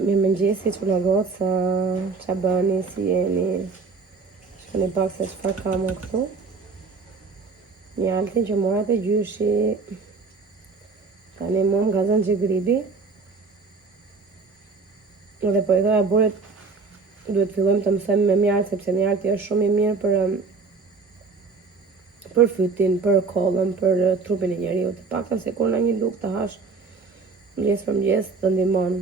Mirëmëngjesi që në goca, që bëni, si jeni, shkoni pak se çfarë kam unë këtu. Një altin që morat e gjyshi, tani mu më gazon që gribi. Dhe po e thoja burit, duhet fillojmë të mësojmë me mjartë, sepse mjarti është shumë i mirë për fytin, për kollën, për trupin e njeriu. Të paktën se kur në një lugë të hash mëngjes për mëngjes të ndihmon.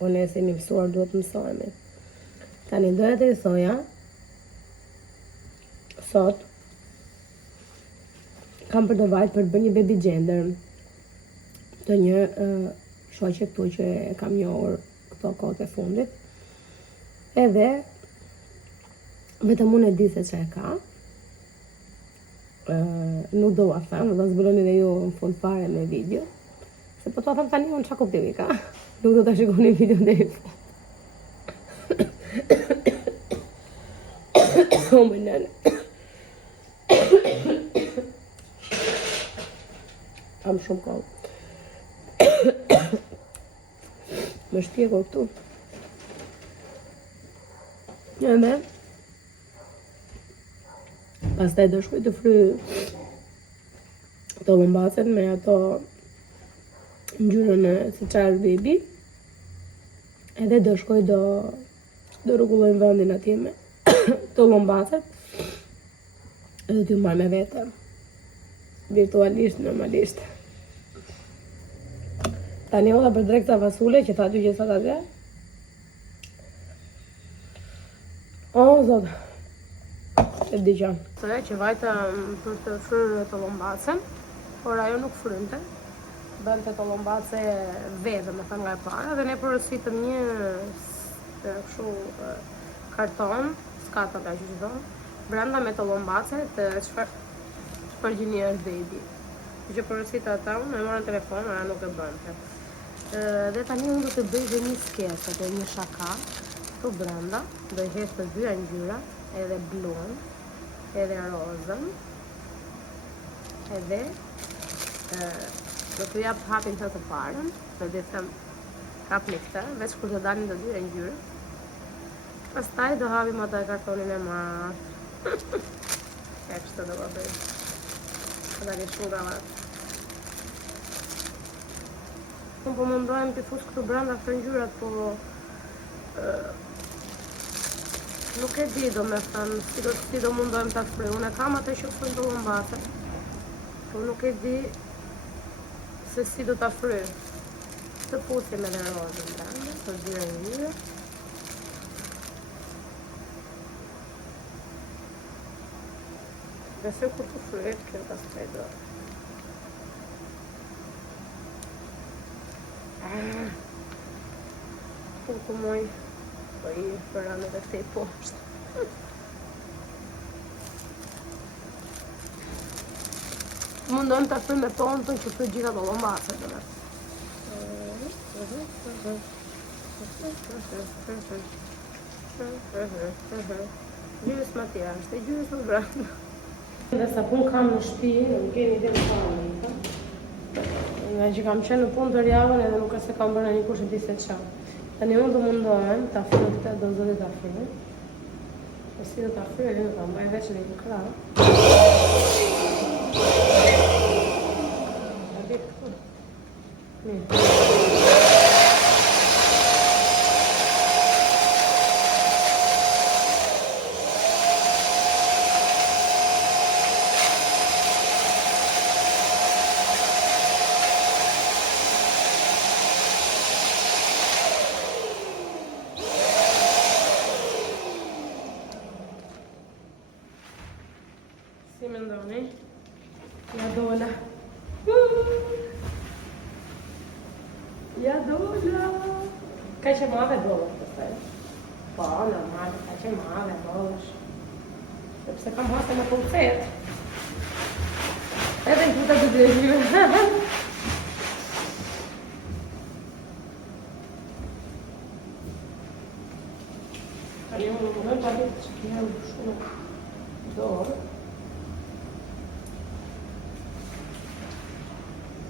Ne se mi mësuar duhet mësojme. Tani doja të ju thoja, sot kam për të vajt për të bërë një baby gender të një shoqe këtu që e kam njohur këto kohët e fundit. Edhe vetëm unë e di se që e ka. Nuk do a them, do zbuloni dhe ju në fund fare me video. Se po të them tani unë qa kuptimi ka. Nuk do të shikoni video dhe i fund. O më nënë. Kam shumë kohë. Më shtjekur këtu. Edhe pastaj do shkoj të fry të lëmbacet me ato ngjyrën e siçar baby. Edhe do shkoj do rregulloj vendin atje me të lëmbacet. Edhe t'ju marr me vete. Virtualisht, normalisht. Tani olla për drekta fasule që tha dy që sot atje. O, zot. E di që. Thoya që vajta për të fryrë të lombacen, por ajo nuk frynte. Bënte të lombace vedhe, me thënë nga e para, dhe ne porositëm një kështu karton, skatat a që thonë, brenda me të lombace të çfarë gjini është baby. Që porosita ata unë e marrën telefon, ajo nuk e bënte. Dhe tani unë do të bëj dhe një skesë, atë një shaka, këtu brenda, do i hesh të dyja ngjyra, edhe bluën, edhe rozën, edhe do të jap hapin të parën, do të them kapni këtë, veç kur të dalin të dyja ngjyra. Pastaj do hapim atë kartonin e madh. E kështu do ta bëj. Ka dalë shumë gavat. Unë po mundohem të fus këtu brenda këto ngjyrat, po nuk e di do me thënë, si do mundohem ta shpreh. Unë kam atë që thon të lombace, po nuk e di se si do ta fryj. Të fusim edhe rozën brenda, të dyja ngjyra. Dhe se kur të fryjet, kjo pastaj do. Ku moj, po i përranë dhe këtej poshtë. Mundon të fryj me pontën që fryj gjitha të lombace. Gjys më tjera, është e gjys më brenda. Dhe sa pun kam në shtëpi, nuk keni ide në parë. Nga që kam qenë në punë për javën edhe nuk e se kam bërë një kush e di se qa. Tani unë do mundohem ta fryj këtë, do zëri ta fryj. E si do ta fryj, do ta mbaj veç në një krah. A di këtu. Mirë. Si me ndoni? Ja dola. Ja dola. Ka që mave dola, përstaj. Po, normal, ka që mave dolash. Sepse kam hase me pulcet. Edhe në kuta të dërgjime. Ka një më në të ditë që kje në shumë dorë.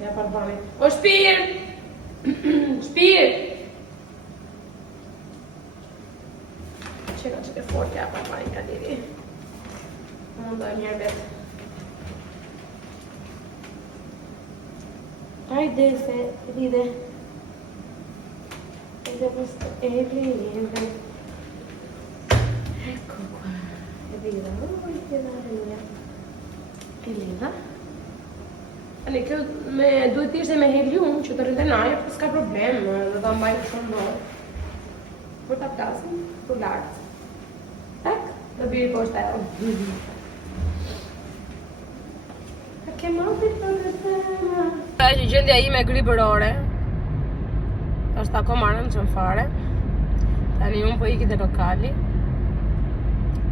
Ja, pardon. O shpirt! Shpirt! mundoj mirë vetë. Hajde se ride. Ed è questo è cliente. Ecco qua. E vedi, vuoi chiedere mia. E leva. Tani kjo duhet ishte me helium që të rrinte në ajër, s'ka problem, do ta mbajmë shumë dorë. Kur ta flasim, kur lart. Tak, do biri poshta e. A ke marrë për të Pra që gjendja ime gripërore është akoma rëndë fare. Tani unë po iki te lokali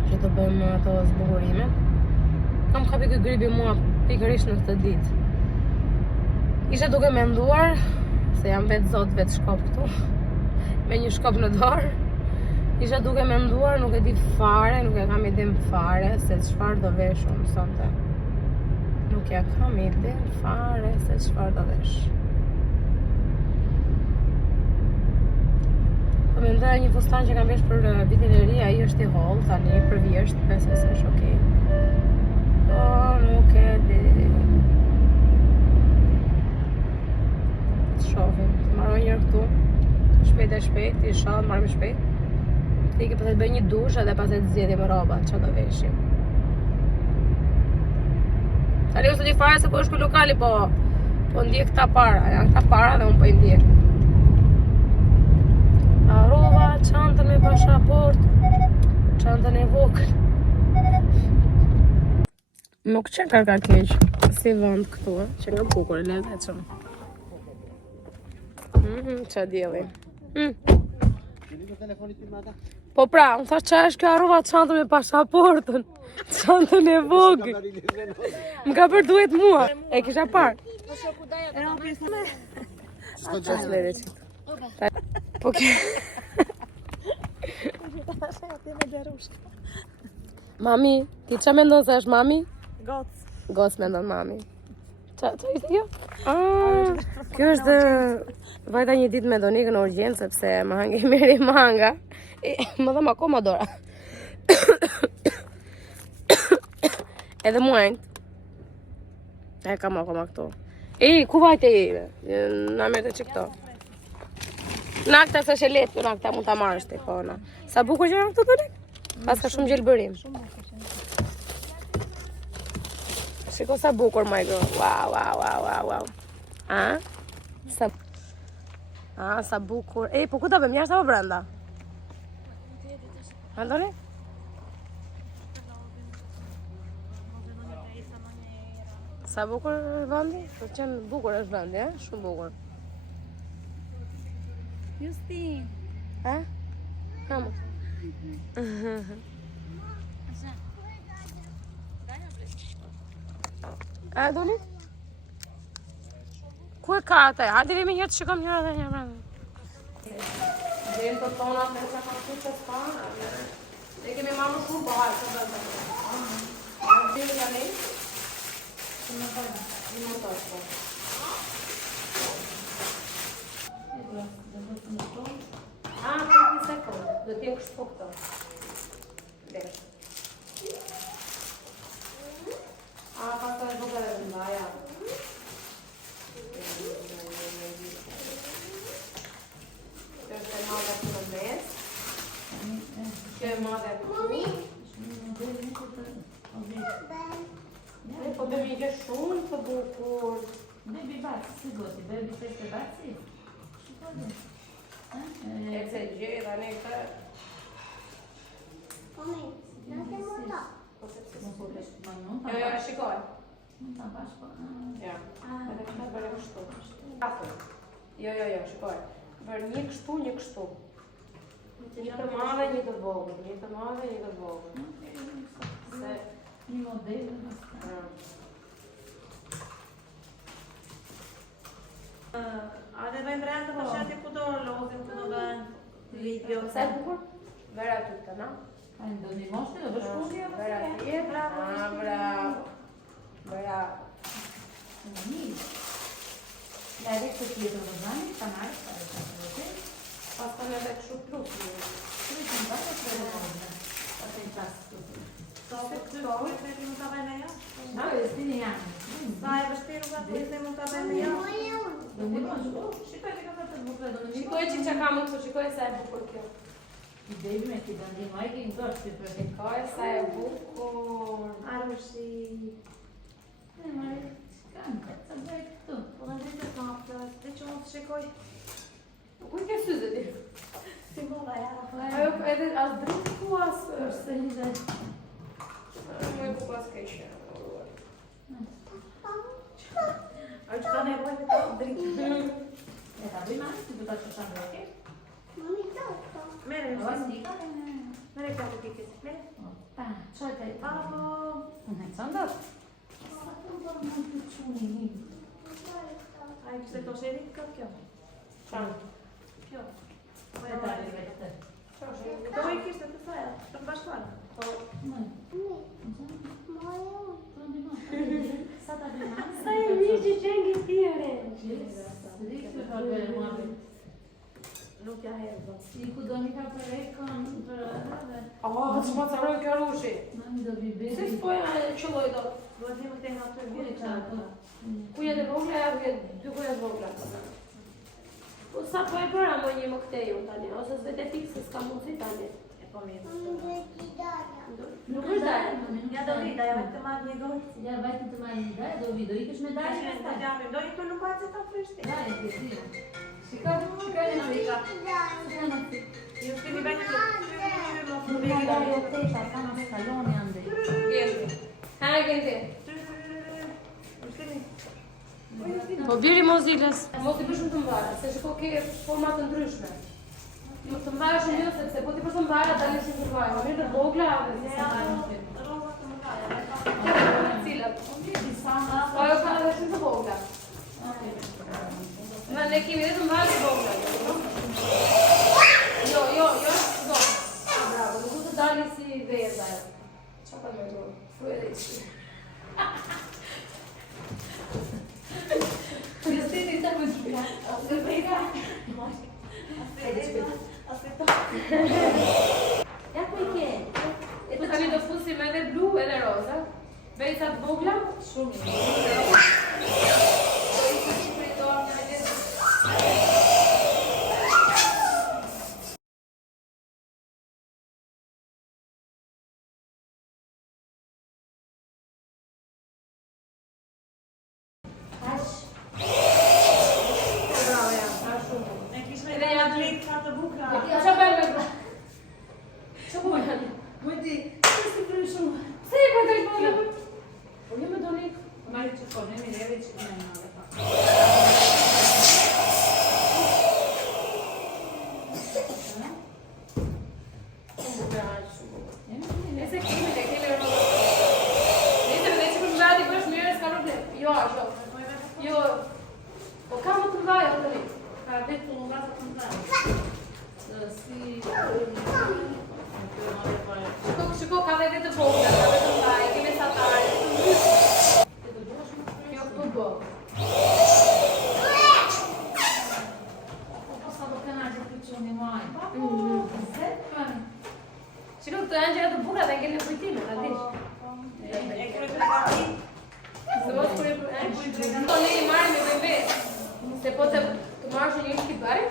që të bëjmë ato zbukurimet. Kam kapi këtë gripi mua pikërisht në këtë ditë. Isha duke menduar se jam vetë zot, vetë shkop këtu me një shkop në dorë. Isha duke menduar, nuk e di fare, nuk e kam idim fare se çfarë do vesh unë sonte. Nuk ja kam idim fare se çfarë do vesh. Po mendoja një fustan që kam vesh për vitin e ri, ai është i holl tani për vjesht, besoj se është okay. Po nuk e di. Shohim, të marroj njërë këtu, shpejt, i shalë, marrëm shpejt. Të iki pas e të bëj një dush edhe pas e të zjedhim roba, që do veshim. Tani unë së di fare se po është ku lokali, po ndje këta para, janë këta para dhe unë po i ndje. Arova, çantën me pashaport, çantën e vogël. Nuk që ka keq, si vend këtu, që nga bukur, e lezetshëm. Qa djeli. Po pra, unë thash qa është kjo arrova çantën me pasaportën. Çantën e vogël. Më ka bërë duhet mua. E kisha parë. Po ke... Mami, ti qa mendon se është mami? Goc mendon mami. Qa ishte kjo? Kjo është vajta një ditë me Donikën në urgjencë, sepse më hangi meri manga. Më dhëm akoma dora. Edhe muajnë. E kam akoma këtu. Ku vajte i? Na mërë të që këto. Nakta se shë letë, nakta mund të marrë shte. Sa bukur që në këtu të lekë? Pas ka shumë gjelbërim. Shiko sa bukur, my girl. Wow. Sa bukur. Po ku ta bëjmë, jashtë apo brenda? Andoni? Sa bukur është vendi? Po qenë bukur është vendi, shumë bukur. Justin. Kamo. A doni? Ku e ka atë? Hajde vemi një të shikojmë njëra dhe një brenda. Gjejmë të tonat me sa kanë që s'panë. Ne kemi marrë shumë, po hajde, të bëndë. Gjejmë nga ne? Në motor, po. Të një sekund. Do t'jem kështë po këto. Vesh. Pas të e vogël e rënda, ja. Kjo është e madhe të në mes. Kjo e madhe këtu. Po bëmi gjë shumë të bukur. Bebi baci, si goti, bebi se shte baci. E se gjë, da ne këtë. Jo, shikoj. Ja, edhe këtë bërë kështu. Jo, shikoj. Bërë një kështu. Një të madhe, një të vogël. Se... Një model. A dhe bëjmë brendë po shati ku do lozim, ku do bëjmë video. Sa e bukur? Vera ty të, na? Do një moshtë, do bëshkundi e Vera ty, bravo. La edhe këtë tjetër do zani, të marrë, të arë të vëtë. Pas të në dhe këshu trupë. Trupë në bërë të rëvojnë, të të i pasë trupë. mund ta bëjmë ja? No, stini janë. Sa e vështirë ka të mund ta bëjmë ja? Do më bëj, shikoj që ka të bukur, do më Shikoj që kam këtu, shikoj sa e bukur kjo. I baby me ti dandi mai që ndosh ti për Shikoj sa e bukur. Arushi. Kanë të bëj këtu. Po në vetë ka të që mos shikoj. Ku ke syze ti? Si vola ja. Ajo edhe as dritë ku as Se lidhe. Më ku pas keqë. A që ka nevojë të dritë? E ta bëj mai, ti do ta çosh andaj. Mere, Lavastika. mere ka të pikës. Mere. Pa, çoj te. Bravo. Ne çandot. Sa të bërë më të çuni. Ai kishte të shërit ka kjo. Çfarë? Kjo. Po E e ta dalë. bëj vetë. Do i kishte të thoja, të bashkuar. Po, Moj. Sa ta bëj mai? sa e mirë që qengi tjere. Nuk ja herë. Si ku do mi ka për ekon, për edhe. Që ma caroj kjo rushi. Mami do vi Se bebi. s'poja e qëlloj do. Do të më këtej nga të Kujë vjetë qato. Ku jetë e vogla, ja ku jetë dy kuja të vogla. Po sa po e bëra më një më këtej unë tani, ose s'vete fikë se s'ka mundësi tani. E po mirë. Nuk është dalë. Ja do vi, da ja vetë të marrë një gojë. Ja vajti të marrë një dalë, do vi, do ikësh me dalë Tash me do staj. japim, do i këtu nuk ka që ta frishti. Dalë, ti ti. Shikoj në rika. Shikoj në ti. Ju shkemi bëjnë të Nuk ka dalë o teta, ka në skaloni ande. Gjenti. Ha, gjenti. Ju Po biri mozilës. Mos i bësh shumë të mbara, se shiko ke forma të ndryshme. Nuk të mbara shumë jo, sepse po ti për të mbara dalë shumë të mbara. Mirë të vogla, dhe si sa roza të më kaja. cilat. Disa Po ajo ka edhe shumë të vogla. Ma ne kemi edhe të mbara të vogla. Jo, do. Bravo, nuk të dalë si verda. Qa ka me do? Fru edhe i si. Kristini të më gjitha. Dhe vejka. Ja ku i ke? E të tani do fusim edhe blu edhe roza. Vejca të vogla. Shumë. Do i të që përdojnë një gjithë. Bravo, ja, a shumë. Ne kishme edhe ja dritë sa të bukra. Qa bërë me bro? Qa po janë? Mujti, të si përë shumë. Se i për të i bërë? Po një me do një. Mari që po, ne mi revi që në në dhe pa. Shumë bërë aqë shumë. Jemi Nese kemi dhe kemi rrë. Nese me dhe që për më vati bësh mirë, s'ka problem. Jo, ashtë. Jo. Po ka më të mdaj, o të një. Ka vetë të nga të të ndaj. Si... Shiko, ka dhe të vogla, ka dhe të mdaj, kemi satare. Kjo këtu bo. Po sa do këna që të që një maj. Zetë kënë. Shiko, këtu janë gjëra të bukura dhe kemi kujtime, ta dish. E kërë të gati. Se mos kur e do ne i marrim me bebe. Se po të marrësh një shkip bari?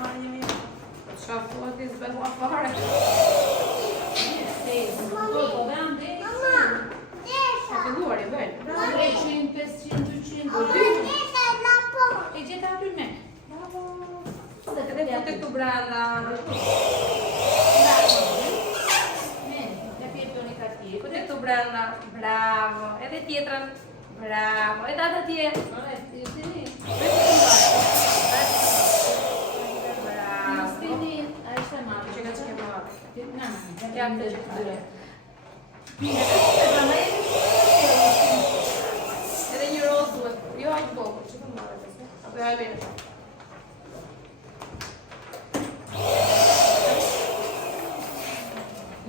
Marrë një mirë. Shafu aty s'behua fare. Po veam dhe Ka filluar i bel. 300, 500, 200. Po dy. E gjitha aty me. Edhe fute këtu brenda. Ne pjetë një kartje. Fute këtu brenda. Bravo. Edhe tjetrën. Bravo. Edhe atë tjetër. Bravo. Stini, a ishte ma. Që ka që ke marrë. Ja, Jam të që të dyre. Edhe një rozë duhet. Jo, aqë bokër. Që të marrë të se? Apo ja e mirë.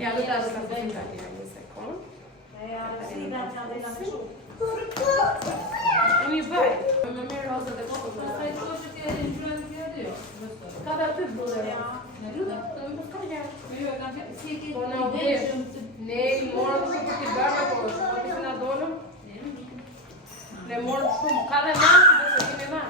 Ja, do të ashtë të bëjmë të atina një sekund. Si nga që në me shumë. Unë i bëj. Më mirë rozët e bokër. Pastaj të që ti e në gjurën të dy. Ka dhe aty bëllë. Në lutë. Të më përka një. Si e ke Po, të në ide që Ne morëm shumë për t'i bërë apo, po t'i na dolëm. Ne morëm shumë, ka dhe masë, dhe se kime na.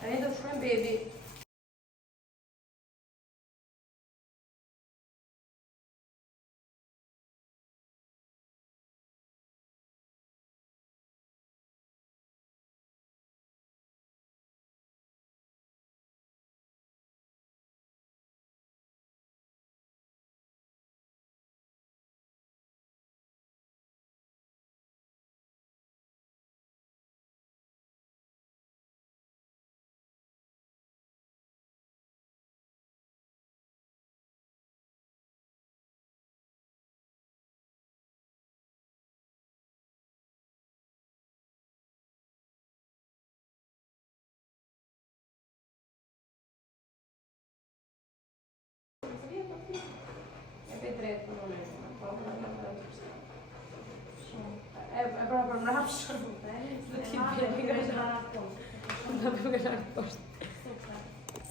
Tani do të shkojmë bebi. E pra për mrapshëm. Dhe ti bjeni nga shara. Nga bjeni nga shara poshtë.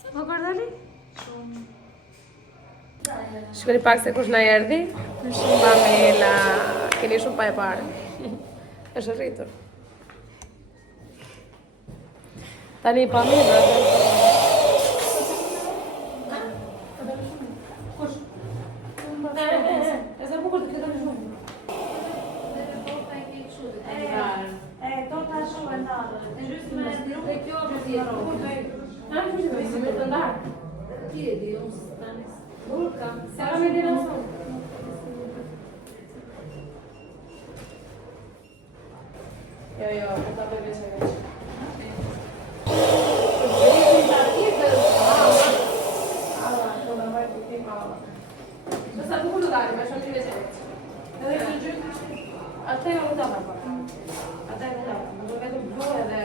Sa po Gordani? Shumë. Shkoni pak se kush na erdhi. Pamela, keni shumë pa e parë. Është rritur. Tani Pamela. Jo, ta bëj veç. Sa bukur të dalë, më shumë veç. Edhe të gjyrë. Atë e udhëva pa. Atë e udhëva. Do vetëm blu edhe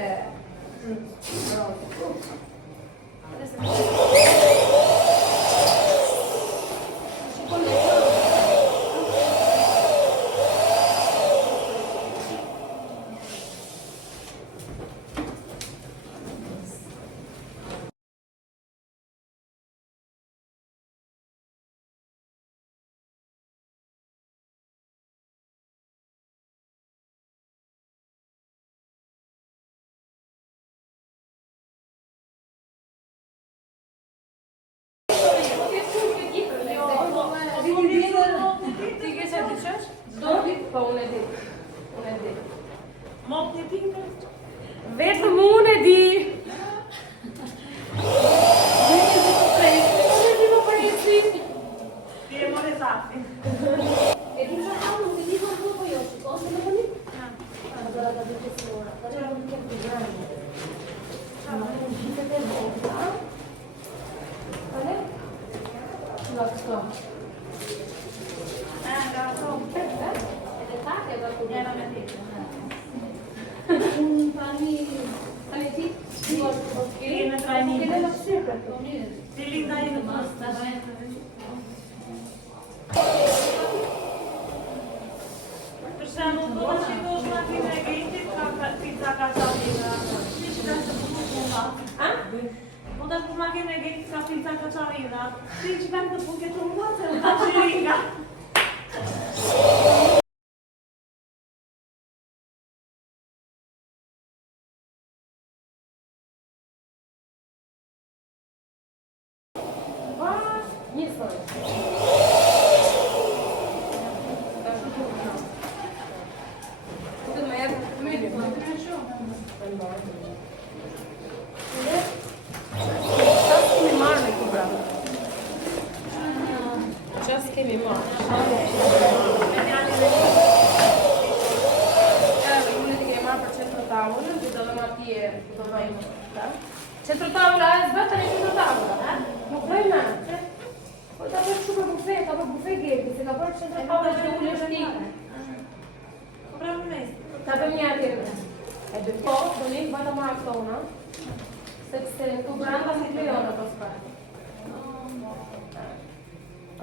po unë e di. Mop një tinte? Vetëm unë e di. Ti e more safi. E ti sa kam, nuk e di kam po jo, shiko, se më bëni? Allora da dove si ora? Facciamo un po' più grande. Ma non ci siete volta? Vale? La sto. Grazie. È da tu. Era mia tita. Pani ti? Ti ne trai niente. Che della super. Ti lì dai in pasta. Për shembull, do të shikosh makinën e Gatit, ka pizza ka çavina. Ti që ka të punë. A? Mund ta shikosh makinën e Gatit, ka pizza ka çavina. Ti që vend të punë këtu më se ta çiringa. s'kemi marrë. Unë t'i kemi marrë për qëtër tavullën, që do dhe ma tje, do dhe ma qëtër tavullë, a e zbëtën e qëtër tavullë, nuk vrejme. Po ta për shumë për bufe, ka për bufe geti, se ka për qëtër tavullë që ullë është tike. Po pra më mes. Ta për një atyre. E dhe po, do një bëta marrë këtona, sepse në këtu branda si të lejonë ato spray.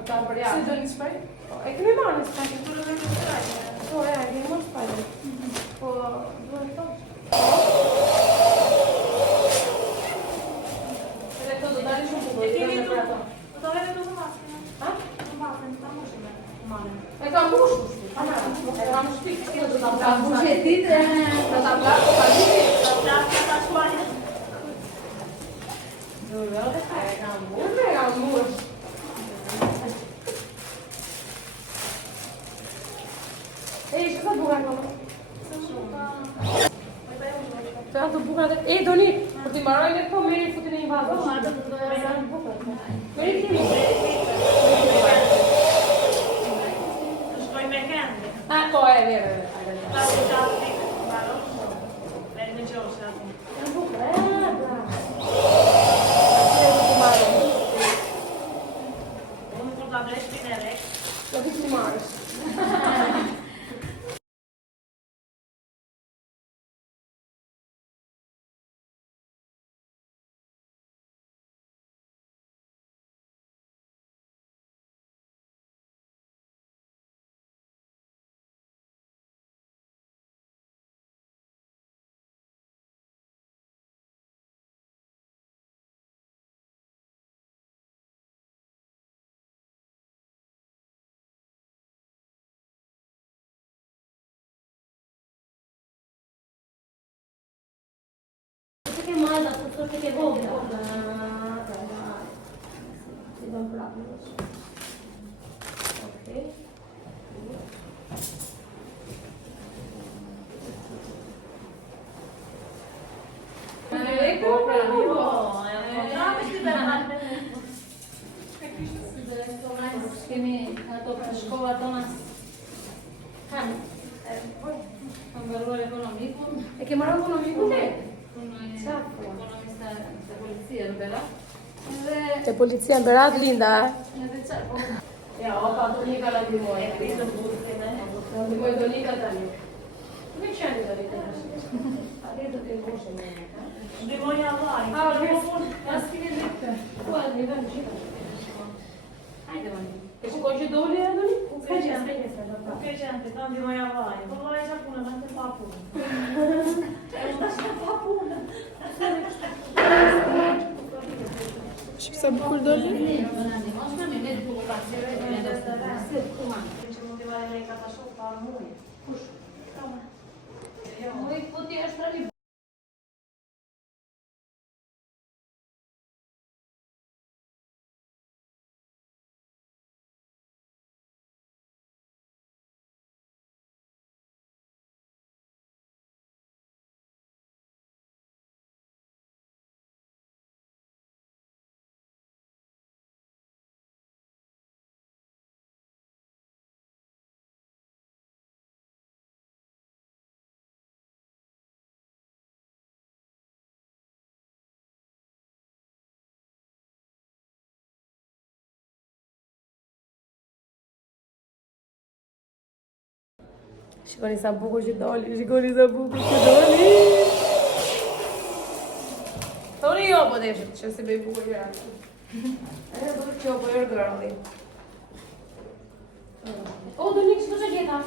Ata për jashtë. Si do një spray? E kemi marrë në spray. Po do të spray. Po, e kemi marrë spray. Po, duhet të tosh. Edhe këto do dalë shumë të E keni për tu. ato. Do vete tu të masin. Ha? Të masin, ta mushim. Marrën. E kam mbushur. E kam shpik. Do ta mbush e ti, do ta bllaq, po tani. Ta shkuaja. E kam mbush. E, që sa buka këmë? Të janë të buka dhe... E, Doni, për t'i marojnë e po, meri futin e një vazë. Meri t'imi. Shkoj me kendi. A, po, e, vere. Ta të gjatë të baro. Veri në gjoshë atë. Janë buka, e, bra. E, t'u marojnë. Unë kur ta vresh pinë e rek. Do t'u marojnë. Che male, tutto che vuoi. Si do prapë. Okej. Kemi ato për shkolla tona. Kam. Kam mbaruar ekonomikun. E ke marrë ekonomikun ne? Ekonomista të policia në Berat. Te policia në Berat, Linda. Edhe çfarë? Ja, opa, Donika la dimoj. E pitë burke, ne? La dimoj Donika tani. Nuk e qenë Donika. A dhe do t'e mbushë me një. Ndihmonja vaj. As kini dhekte. Po, e një vend gjitha. Hajde vani. E shikoj që doli e Doni? S'ka qenë. Nuk e qenë, ta ndihmonja vaj. Po vaj qa punë, në të pa punë. E është të pa punë. Shqip sa bukur doli? Ne mos më ne të bukacive, ne të stërase kuma. Që mundi vaj me ka ta shumë pa muje. Kush? Kama. Moj puti është rali. Shikoni sa bukur që doli, shikoni sa bukur që doli. Thoni jo po deshët që si bëj bukur që rati. E do të që po jërë gërëlli. O, Donik, që të gjeta?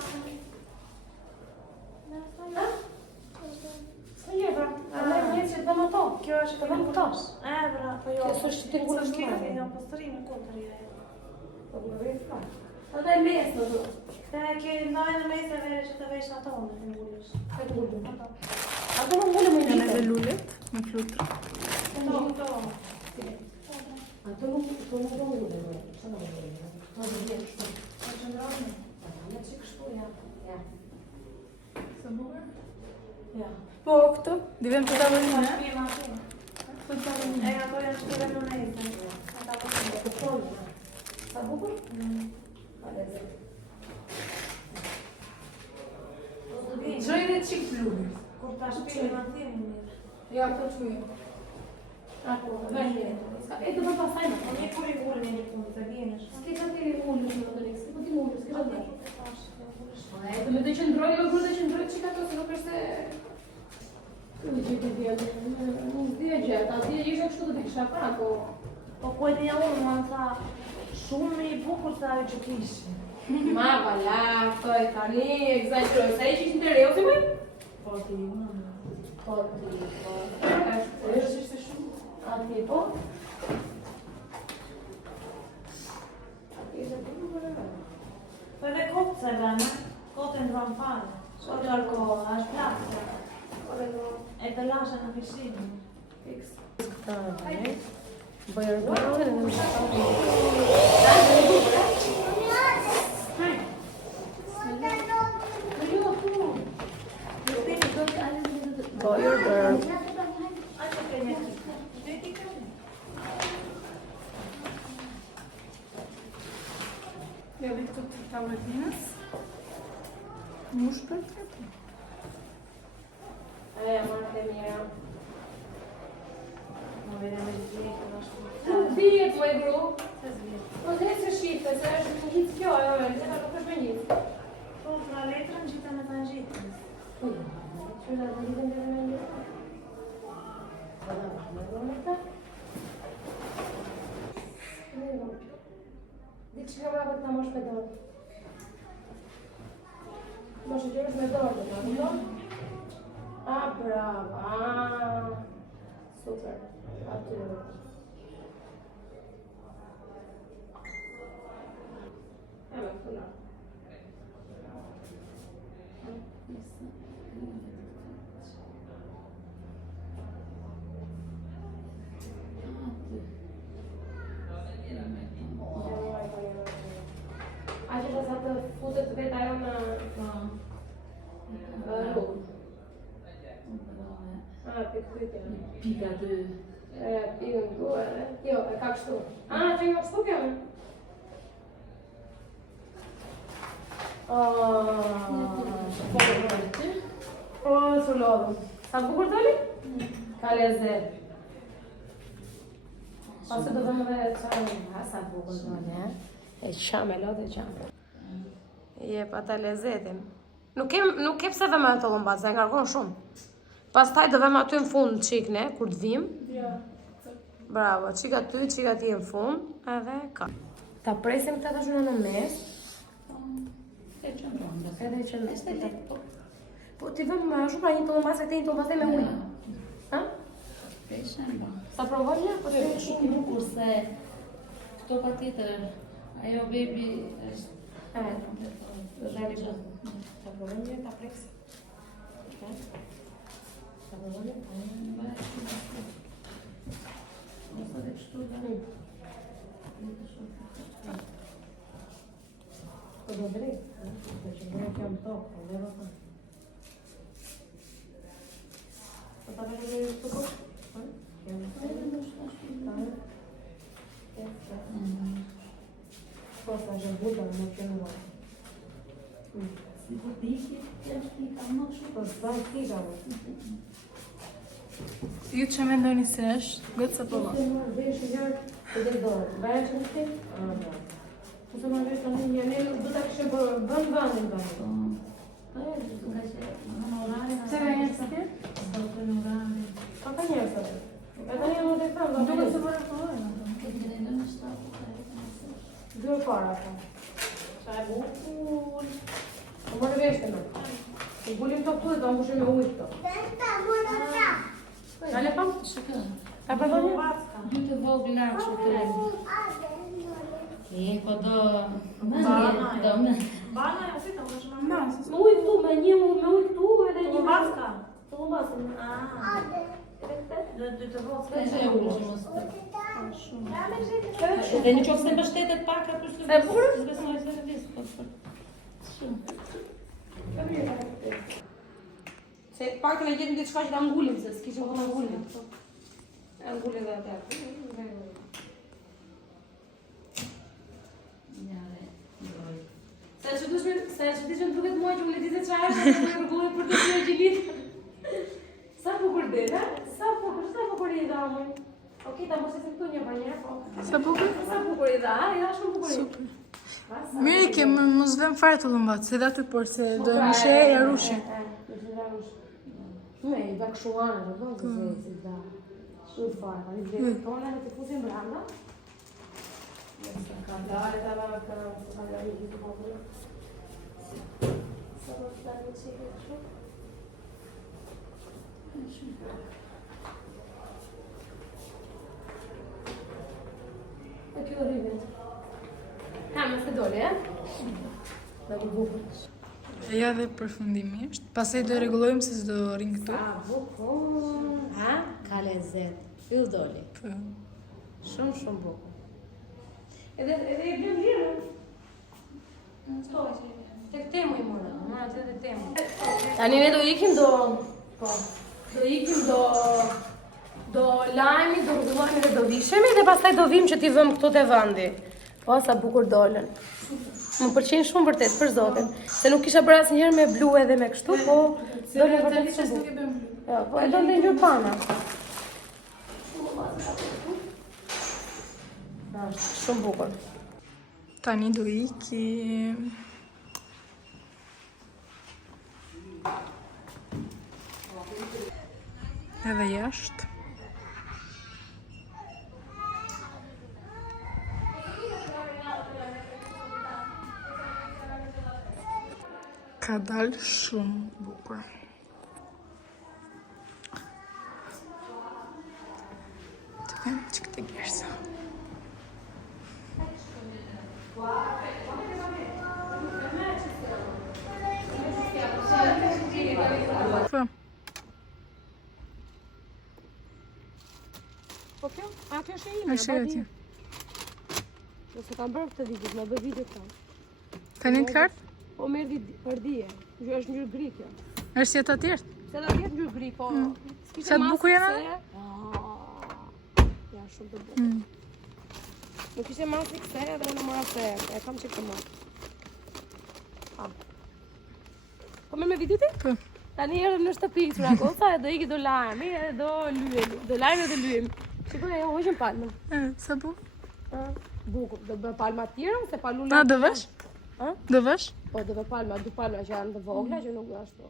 Së gjeta? A me një që të më to. Kjo është Të më këtos. E, bra, po jo. Kjo s'është të ngullë S'është shkërë. kjo, po stërinë kotër i re. Po më vejtë ka. Ata e mes në të. Te ke ndajnë në mes e vere që të vesh ato në të ngullësh. Këtë ngullë. Ato. Ato më ngullë më një. Me lullet, me flutër. Ato. Ato nuk ngullë më. Sa në ngullë më. Në dhe vjetë shtu. Në qëndronë. Në që kështu, ja. Së bukur? Ja. Po, këto? Divem të tavolinë, ne? Pima, pima. E, ato janë shtyre në nejtë. Ata po të Sa bukur? Gjoj dhe qik pluhur. Kur ta shpilë në atimi mirë. Ja, të quj. Ako, vajnë. E do më pasaj në. Një kur i vullë një punë, të vjenësh. S'ke sa të i ullë në të nekë, s'ke po ti ullë, s'ke të nekë. E të me të qëndroj, o kërë të qëndroj qika to, se nuk është e... Në gjithë të vjetë, nuk dhja gjetë, atë dhja ishe kështu të të kisha pra, po... Po kujtë ja unë, më tha, shumë i bukur të ajo që kishë. Ma, vala, këto e tani, egzajtroj, sa i që ishtë të reo, si me? Po ti, unë. Po ti, po... Është ishte shumë. Ati, po? Ati, ishte të më bërë. Po edhe kotë se vëmë, kotë e ndronë fare. Shko të arko, është plakë. E të lashe në pishinë. Fiks. Bëjër bërë dhe më shakatë. Bëjër bërë. Ja dhe këtu të tavërinës. Mush për të të. Aja, marrë të mira. Më vede me zhjetë, në shumë. Nuk dhjet, moj gru. Se zhjetë. Po të hecë shifte, se është në hitë kjo, ajo, e në nuk është me njëtë. Po, pra letrën gjithë në të në gjithë. Që da të hitën dhe me njëtë? Da, me gru të? Me gru. Ditë që ka mrabët ta mosh me dorë. Mosh e që është me dorë, dhe ta, A, bravo, a, super, aty. E me funa. A që sa të futet vetë ajo në rrugë. Pikë Pika të... pikën ku edhe? Jo, e ka kështu. Që nga kështu keme? Së lodhëm. Sa bukur të li? Ka lezet. Pasë do dhëmë dhe qajnë. Sa bukur të li, E qam e lodhe qam. Je pa ta lezetin. Nuk ke pse dhe me të lombat, se nga konë shumë. Pastaj do vëmë aty në fund çikne, kur të vim. Ja. Bravo, çika ty, çika ti në fund, edhe ka. Ta presim këtë tash në mes. Edhe që në po ti vëmë shumë pra një tollmbase këtë një tollmbase me ujë. Ha? Sa provoj ja? Po është shumë bukur se këto pa tjetër, ajo bebi është... Zhari bu. Ta provoj ja, ta presim. Ta provoj ja? Ose dhe kështu dhe... Po do drejt, po që bërë që jam tokë, po dhe vëtë. Po ta vërë dhe të kohë? Po sa që buta në më që në vërë. Si po diki, jashtë tika më shumë. Po sa tika vërë. Ju që me ndoni se është, gëtë sa po ma. Po se më vesh i jarë, të dhe dorë. Bërë që në të? Po se më vesh të një një, du të kështë bën bandin bandin. Nga që në orare... Që ka njërë së tjerë? Do të në orare... Pa ka njërë së të? E ta një më të këtanë, do Duke të të bërë të ojë, në Këtë gjene në shtatë, të e të nësë. Dyrë para ta. Qa e bukur. Po më në vesh të me. Të gulim të këtu dhe të ambushim me ujtë të. Nale pa? Shukë, Ka përdoj një? dy të vogla që të rejnë. E, po do... Do me... Bana e ufita, më shumë Ma, Me ujtë këtu, me ujtë këtu edhe një Vaska. Të lumbasin. Do të vogla. E që e u që mos të... Dhe në qofë se mbështetet pak atë të... E burë? Zbesnoj se rëvisë, po të... Shumë. Se pak të në gjetim diçka që ta ngullim, se s'kishim të ngullim. E ngullim dhe atër. Ja, dhe... që ti që më duket mua që më ledite qajë, që më rëgullet për të të gjilit. Sa bukur dhe, ha? Sa bukur i dha, moj. Okej, ta mos e të këtu një banjera, po. Sa bukur? Sa bukur i dha, i dha shumë bukur i. Super. Mirë ke, mos vëm fare të lumbat, se dha të por se do më she e rushi. Me, i da këshuanë, do do të zezit, da. Shumë fare, i dhe tonë dhe të fusin branda. Ka dare, ta da, ka dare i të popërë. Sa do të dare që i këtë shumë? E kjo rribin. Ha, me se dole, Da i bukur. Ja dhe përfundimisht. Pastaj do rregullojmë se s'do rrin këtu. Sa bukur. Ha? Ka lezet. Fill doli. Po. Shumë bukur. Edhe e bëm lirë. Tek temu i mora, mora të edhe temu. Tani ne do ikim do lajmi, do rregullojmë dhe do vishemi dhe pastaj do vim që t'i vëm këto te vendi. Po sa bukur dolën. Më pëlqejnë shumë vërtet për zotin. Se nuk kisha bërë asnjëherë me blu edhe me kështu, po dolën vërtet shumë bukur. Jo, po e donte një pana. Shumë bukur. Tani do ikim. Edhe jashtë. Ka dalë shumë bukur. Të kem që këtë gjersa. Po. Po kjo? A kjo është e ime? Është e atje. Nëse kam bërë këtë video, më bë video këta. Tani të kartë? Po merë për dije. Është ngjyrë gri kjo. Është si ato tjerë? Se da tjetë ngjyrë gri, po. Sa të bukur janë? Ja, shumë të bukur. Nuk ishte masi këse edhe unë mora se e kam që këtë marë. Po me video ti? Po. Tani erë në shtëpi, sura goca, e do iki do lajmi, e do lyemi. Do lajmi dhe lyemi. Shikoj, e hoqim palmën. Sa bukur? Bukur, do bë palma tjera, se palu A, do vesh? Do vesh? Po, do bë palma, du palma që janë të vogla, që nuk ashtu.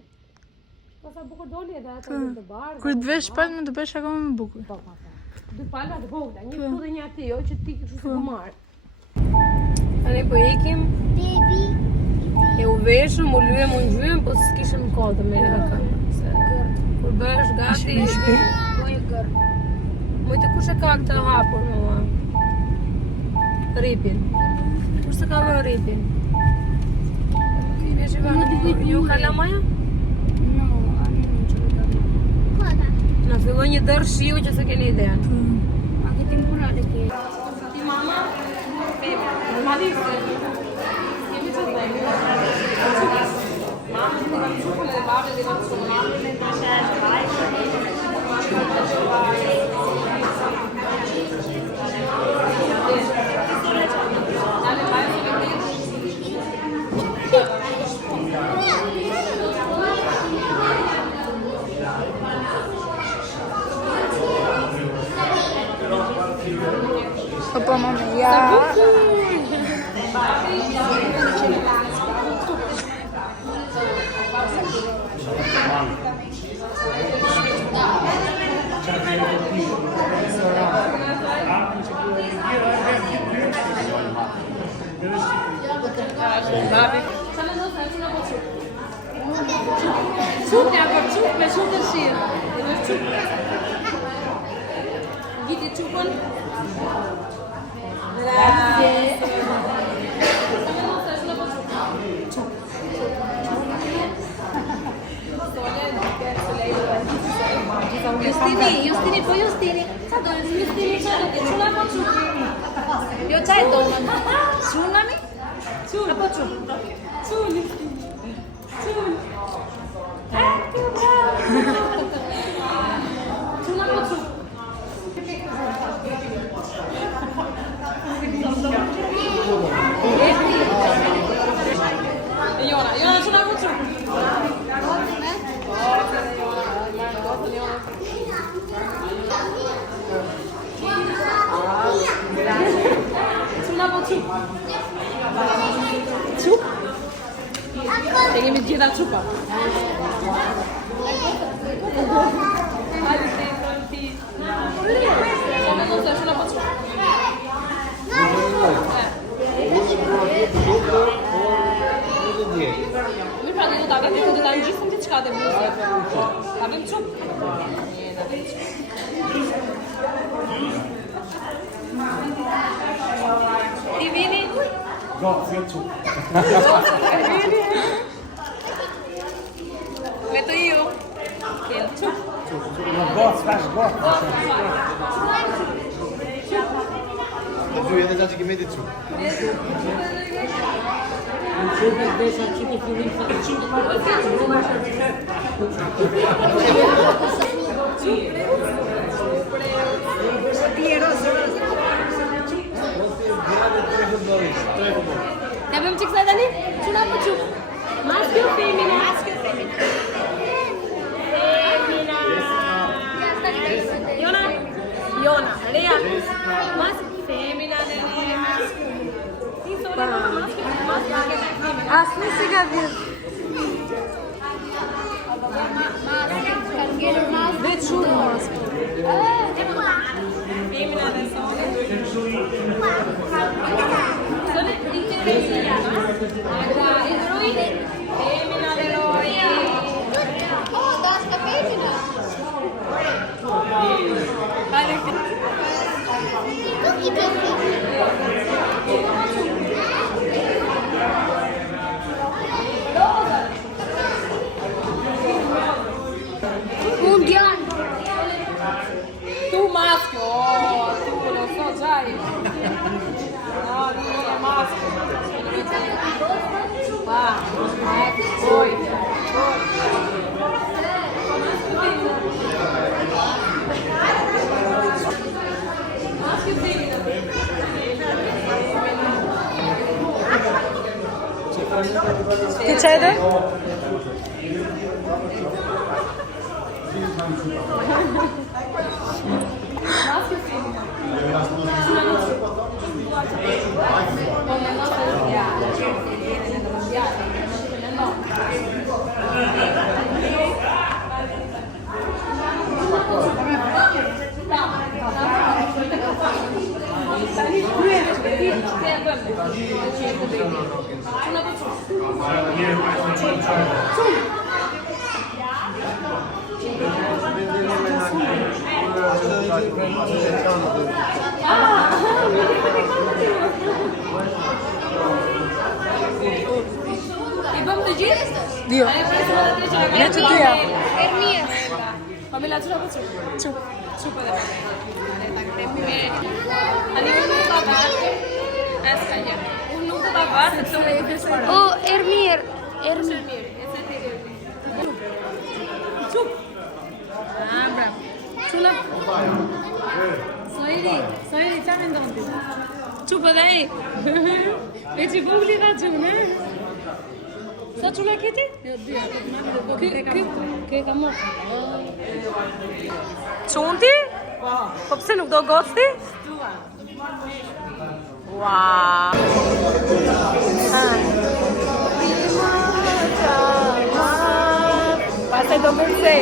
Po sa bukur doli edhe ato në të bardhë. Kur të vesh palmën, do bësh akoma më bukur. Po. Du palma të vogla, një këtu dhe një ati, jo që ti kështu si ku marë. Tani po ikim. E u veshëm, u lyem, u ngjyem, po s'kishëm kohë të merrem me këmbë. Kur bëhesh gati, bëj gërë. Moj të kush e ka këtë hapur mua? Ripin. Kush se ka vë ripin? Ju ka lamaja? Na filloi një dërë shiu që se keni ide. Ti mama? Mama di se. Jemi të bëjmë. Mama di të çupun e babë di të çupun. Mama di të shash Opa, mamma, ja. Çupja për çup me shumë dëshirë. Edhe çup. Viti çupën. Grazie. Justini, po Justini. Sa do të Justini çfarë? Çuna po çup. Jo çaj do. Çunami? Çun. Apo çup. Çun. Çun. Çuna po çup. Jona, da çupa. Hajde ti ti. Çfarë do të thosh na po? Mi pra ne do ta vëmë do ta ngjisëm ti çka të bëjë. Ta vëmë çup. Ti vini? Grazie, ciao. Metto io. Che il ciup. Gosto. Giù, io già che metti giù. Ne bëjmë çik sa tani? Çuna po çuk. Maskio o femmina? Iona, Lea. Maschio, femmina, Lea. Insomma, maschio che femmina. Aslı sigara. Ve çuk maskio. Femmina adesso. Femmina dell'oi. Oh, das ist femina. Mundial. Tu maschio, tu lo so già io. No, lui è maschio. Va, poi. Maschio femmina. Ti cede? Maschio femmina. Come il nostro mondiale, nel mondiale, no. I bëm të gjithë? Dio. Ne të dyja. Ermir. Pamela, çfarë po çup? Çup edhe. Ani unë nuk ta vë. Eska një. Unë nuk do ta vë, sepse unë e di çfarë. Oh, Ermir. Ermir. Çup. Ah, bravo. Çuna. Soili, çfarë mendon ti? Çup edhe ai. Veç I vogël ka çunë. Sa çuna ke ti? Jo, dy. Kë ka marrë. Çunti? Po pse nuk do gocti? Wow. Pastaj do kërcej.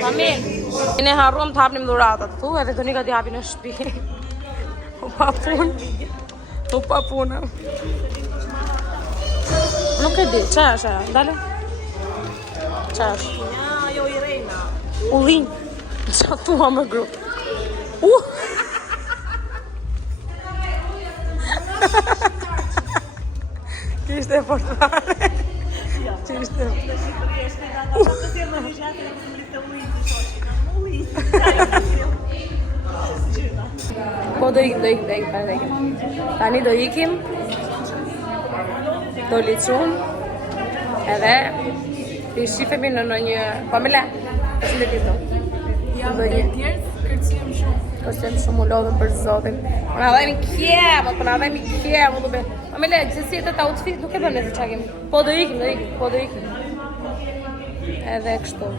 Pamir. Ne harruam të hapnim dhuratat këtu, edhe Tonika t'i hapi në shtëpi. U pa punë. Nuk e di, ç'a është ajo? Dale. Ç'a është? Jo i rejna. Ullin. Ç'a thua më gru? Kishte portare. Kishte. Po do ikim. Tani do ikim. Do licun. Edhe i shifemi në një familje. Përshëndetje. Jam dhe tjerë, kërcim shumë. Kërcim shumë u lodhëm për zotin. Po na dhemi kjemë, familje, gjithësi të outfit nuk e bëm nëse ç'a kemi. Po do ikim. Edhe kështu.